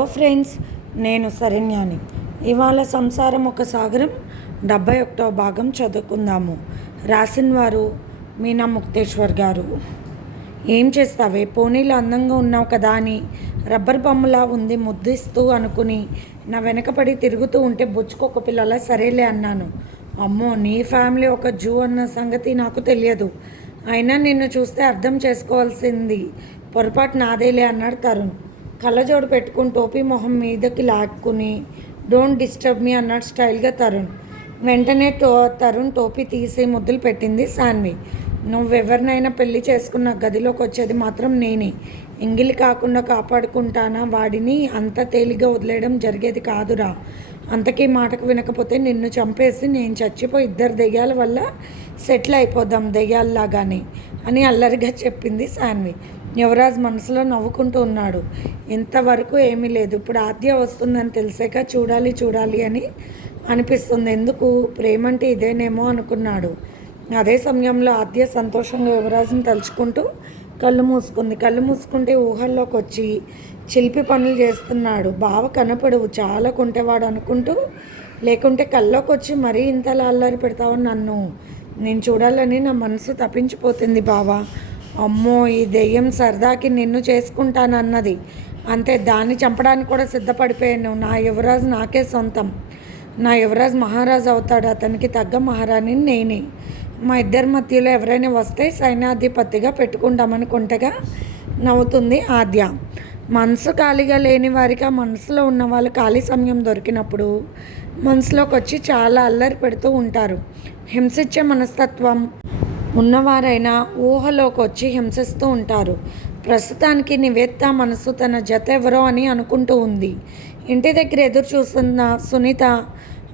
Hello friends నేను శరణ్యాని. ఇవాళ సంసారం ఒక సాగరం డెబ్బై ఒకటో భాగం చదువుకుందాము. రాసిన వారు మీనా ముక్తేశ్వర్ గారు. ఏం చేస్తావే? పోనీలు అందంగా ఉన్నావు కదా అని రబ్బర్ బొమ్మలా ఉంది ముద్దిస్తూ అనుకుని నా వెనకపడి తిరుగుతూ ఉంటే బుచ్చుకొక పిల్లల సరేలే అన్నాను. అమ్మో నీ ఫ్యామిలీ ఒక జూ అన్న సంగతి నాకు తెలియదు. అయినా నిన్ను చూస్తే అర్థం చేసుకోవాల్సింది. పొరపాటు నాదేలే అన్నాడు తరుణ్. కళ్ళజోడు పెట్టుకుని టోపీ మొహం మీదకి లాక్కుని డోంట్ డిస్టర్బ్ మీ అన్నాడు స్టైల్గా తరుణ్. వెంటనే టో తరుణ్ టోపీ తీసి ముద్దులు పెట్టింది సాన్వి. నువ్వెవరినైనా పెళ్ళి చేసుకున్న గదిలోకి వచ్చేది మాత్రం నేనే. ఎంగిలి కాకుండా కాపాడుకుంటానా? వాడిని అంత తేలిగ్గా వదిలేయడం జరిగేది కాదురా. అంతకీ మాటకు వినకపోతే నిన్ను చంపేసి నేను చచ్చిపోయి ఇద్దరు దెయ్యాల వల్ల సెటిల్ అయిపోదాం దెయ్యాల్లాగానే అని అల్లరిగా చెప్పింది సాన్వి. యువరాజ్ మనసులో నవ్వుకుంటూ ఉన్నాడు. ఇంతవరకు ఏమీ లేదు. ఇప్పుడు ఆద్య వస్తుందని తెలిసాక చూడాలి చూడాలి అని అనిపిస్తుంది. ఎందుకు? ప్రేమంటే ఇదేనేమో అనుకున్నాడు. అదే సమయంలో ఆద్య సంతోషంగా యువరాజ్ని తలుచుకుంటూ కళ్ళు మూసుకుంది. కళ్ళు మూసుకుంటే ఊహల్లోకి వచ్చి చిలిపి పనులు చేస్తున్నాడు. బావ కనపడవు. చాలా కొంటేవాడు అనుకుంటూ లేకుంటే కల్లోకి వచ్చి మరీ ఇంతలా అల్లరి పెడతావు నన్ను. నేను చూడాలని నా మనసు తప్పించిపోతుంది బావా. అమ్మో ఈ దెయ్యం సరదాకి నిన్ను చేసుకుంటానన్నది. అంతే దాన్ని చంపడానికి కూడా సిద్ధపడిపోయాను నా యువరాజు నాకే సొంతం. నా యువరాజు మహారాజు అవుతాడు. అతనికి తగ్గ మహారాణిని నేనే. మా ఇద్దరి మధ్యలో ఎవరైనా వస్తే సైన్యాధిపతిగా పెట్టుకుంటామనుకుంటగా నవ్వుతుంది ఆద్య. మనసు ఖాళీగా లేని వారికి ఆ మనసులో ఉన్న వాళ్ళు ఖాళీ సమయం దొరికినప్పుడు మనసులోకి వచ్చి చాలా అల్లరి పెడుతూ ఉంటారు. హింసించే మనస్తత్వం. ఉన్నవారైనా ఊహలోకి వచ్చి హింసిస్తూ ఉంటారు. ప్రస్తుతానికి నివేత్త మనసు తన జత ఎవరో అని అనుకుంటూ ఉంది. ఇంటి దగ్గర ఎదురు చూస్తున్న సునీత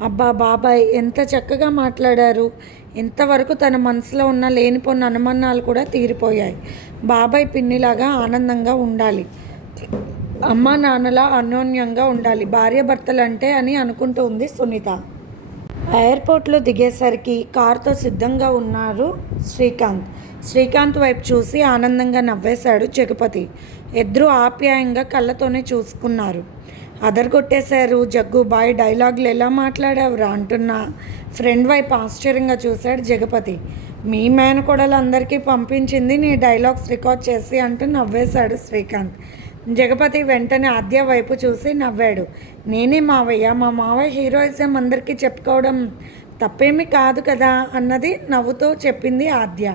అబ్బా బాబాయ్ ఎంత చక్కగా మాట్లాడారు. ఇంతవరకు తన మనసులో ఉన్న లేనిపోయిన అనుమానాలు కూడా తీరిపోయాయి. బాబాయ్ పిన్నిలాగా ఆనందంగా ఉండాలి. అమ్మా నాన్నలా అన్యోన్యంగా ఉండాలి. భార్యాభర్తలంటే అని అనుకుంటూ ఉంది సునీత. ఎయిర్పోర్ట్లో దిగేసరికి కారుతో సిద్ధంగా ఉన్నారు శ్రీకాంత్. శ్రీకాంత్ వైపు చూసి ఆనందంగా నవ్వేశాడు జగపతి. ఇద్దరు ఆప్యాయంగా కళ్ళతోనే చూసుకున్నారు. అదరగొట్టేశారు జగ్గు బాయ్ డైలాగులు ఎలా మాట్లాడావురా? అంటున్న ఫ్రెండ్ వైపు ఆశ్చర్యంగా చూశాడు జగపతి. మీ మేనకోడలందరికీ పంపించింది నీ డైలాగ్స్ రికార్డ్ చేసి అంటూ నవ్వేశాడు శ్రీకాంత్. జగపతి వెంటనే ఆద్య వైపు చూసి నవ్వాడు. నేనే మావయ్య మా మావయ్య హీరోయిజం అందరికీ చెప్పుకోవడం తప్పేమీ కాదు కదా అన్నది నవ్వుతూ చెప్పింది ఆద్య.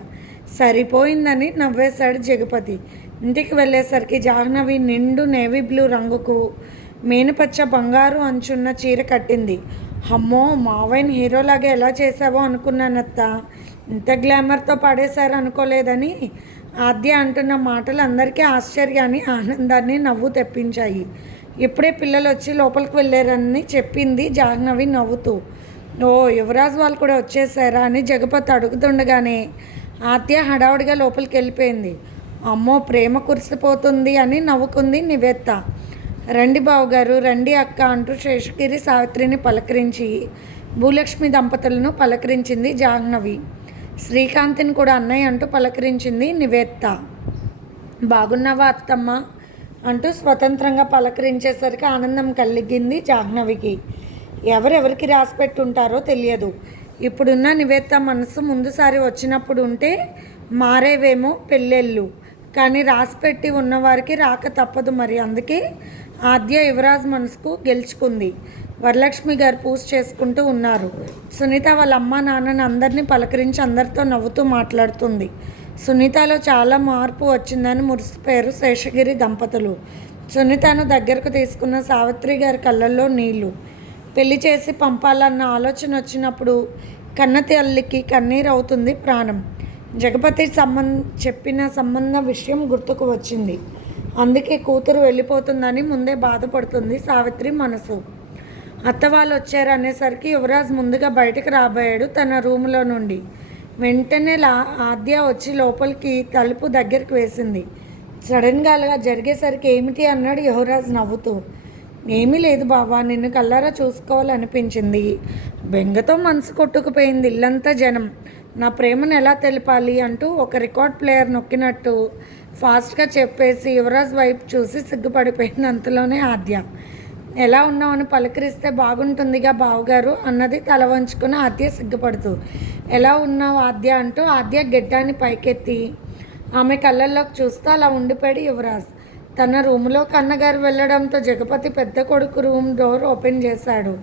సరిపోయిందని నవ్వేశాడు జగపతి. ఇంటికి వెళ్ళేసరికి జాహ్నవి నిండు నేవీ బ్లూ రంగుకు మేనుపచ్చ బంగారు అంచున్న చీర కట్టింది. అమ్మో మావైన్ హీరోలాగా ఎలా చేసావో అనుకున్నానత్త ఇంత గ్లామర్తో పడేశారు అనుకోలేదని ఆద్య అంటున్న మాటలు అందరికీ ఆశ్చర్యాన్ని ఆనందాన్ని నవ్వు తెప్పించాయి. ఇప్పుడే పిల్లలు వచ్చి లోపలికి వెళ్ళారని చెప్పింది జాహ్నవి నవ్వుతూ. ఓ యువరాజ్ వాళ్ళు కూడా వచ్చేసారా అని జగపతి అడుగుతుండగానే ఆద్య హడావుడిగా లోపలికి వెళ్ళిపోయింది. అమ్మో ప్రేమ కురిసిపోతుంది అని నవ్వుకుంది నివేత్త. రండి బావగారు రండి అక్క అంటూ శేషగిరి సావిత్రిని పలకరించి భూలక్ష్మి దంపతులను పలకరించింది జాహ్నవి. శ్రీకాంత్ని కూడా అన్నయ్య అంటూ పలకరించింది నివేత్త. బాగున్నావా అత్తమ్మ? అంటూ స్వతంత్రంగా పలకరించేసరికి ఆనందం కలిగింది జాహ్నవికి. ఎవరెవరికి రాసి పెట్టుంటారో తెలియదు. ఇప్పుడున్న నివేత్త మనసు ముందుసారి వచ్చినప్పుడు ఉంటే మారేవేమో పెళ్ళెళ్ళు. కానీ రాసిపెట్టి ఉన్నవారికి రాక తప్పదు మరి. అందుకే ఆద్య యువరాజ్ మనసుకు గెలుచుకుంది. వరలక్ష్మి గారు పూజ చేసుకుంటూ ఉన్నారు. సునీత వాళ్ళ అమ్మ నాన్నని అందరినీ పలకరించి అందరితో నవ్వుతూ మాట్లాడుతుంది. సునీతలో చాలా మార్పు వచ్చిందని మురిసిపోయారు శేషగిరి దంపతులు. సునీతను దగ్గరకు తీసుకున్న సావిత్రి గారి కళ్ళల్లో నీళ్ళు. పెళ్ళి చేసి పంపాలన్న ఆలోచన వచ్చినప్పుడు కన్న తల్లికి కన్నీరు అవుతుంది ప్రాణం. జగపతి సంబంధ చెప్పిన సంబంధ విషయం గుర్తుకు వచ్చింది. అందుకే కూతురు వెళ్ళిపోతుందని ముందే బాధపడుతుంది సావిత్రి మనసు. అత్త వాళ్ళు వచ్చారు అనేసరికి యువరాజ్ ముందుగా బయటకు రాబోయాడు తన రూములో నుండి. వెంటనే లా ఆద్య వచ్చి లోపలికి తలుపు దగ్గరికి వేసింది. సడన్గా అలా జరిగేసరికి ఏమిటి అన్నాడు యువరాజ్ నవ్వుతూ. ఏమీ లేదు బాబా నిన్ను కల్లారా చూసుకోవాలనిపించింది. బెంగతో మనసు కొట్టుకుపోయింది ఇల్లంతా జనం. నా ప్రేమను ఎలా తెలపాలి అంటూ ఒక రికార్డ్ ప్లేయర్ నొక్కినట్టు ఫాస్ట్గా చెప్పేసి యువరాజ్ వైపు చూసి సిగ్గుపడిపోయింది అంతలోనే ఆద్య. ఎలా ఉన్నామని పలకరిస్తే బాగుంటుందిగా బావగారు అన్నది తల వంచుకుని ఆద్య సిగ్గుపడుతూ. ఎలా ఉన్నావు ఆద్య అంటూ ఆద్య గిడ్డాన్ని పైకెత్తి ఆమె కళ్ళల్లోకి చూస్తూ అలా ఉండిపోయాడు యువరాజ్. తన రూమ్లోకి అన్నగారు వెళ్ళడంతో జగపతి పెద్ద కొడుకు రూమ్ డోర్ ఓపెన్ చేశాడు.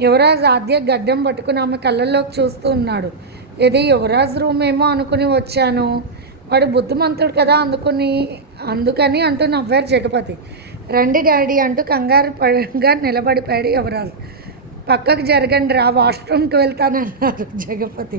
యువరాజ్ ఆద్య గడ్డం పట్టుకుని ఆమె కళ్ళల్లోకి చూస్తూ ఉన్నాడు. ఇది యువరాజ్ రూమ్ ఏమో అనుకుని వచ్చాను. వాడు బుద్ధిమంతుడు కదా అందుకుని అందుకని అంటూ నవ్వారు జగపతి. రండి డాడీ అంటూ కంగారు పడగా నిలబడిపోయాడు యువరాజు. పక్కకు జరగండి రా వాష్రూమ్కి వెళ్తానన్నారు జగపతి.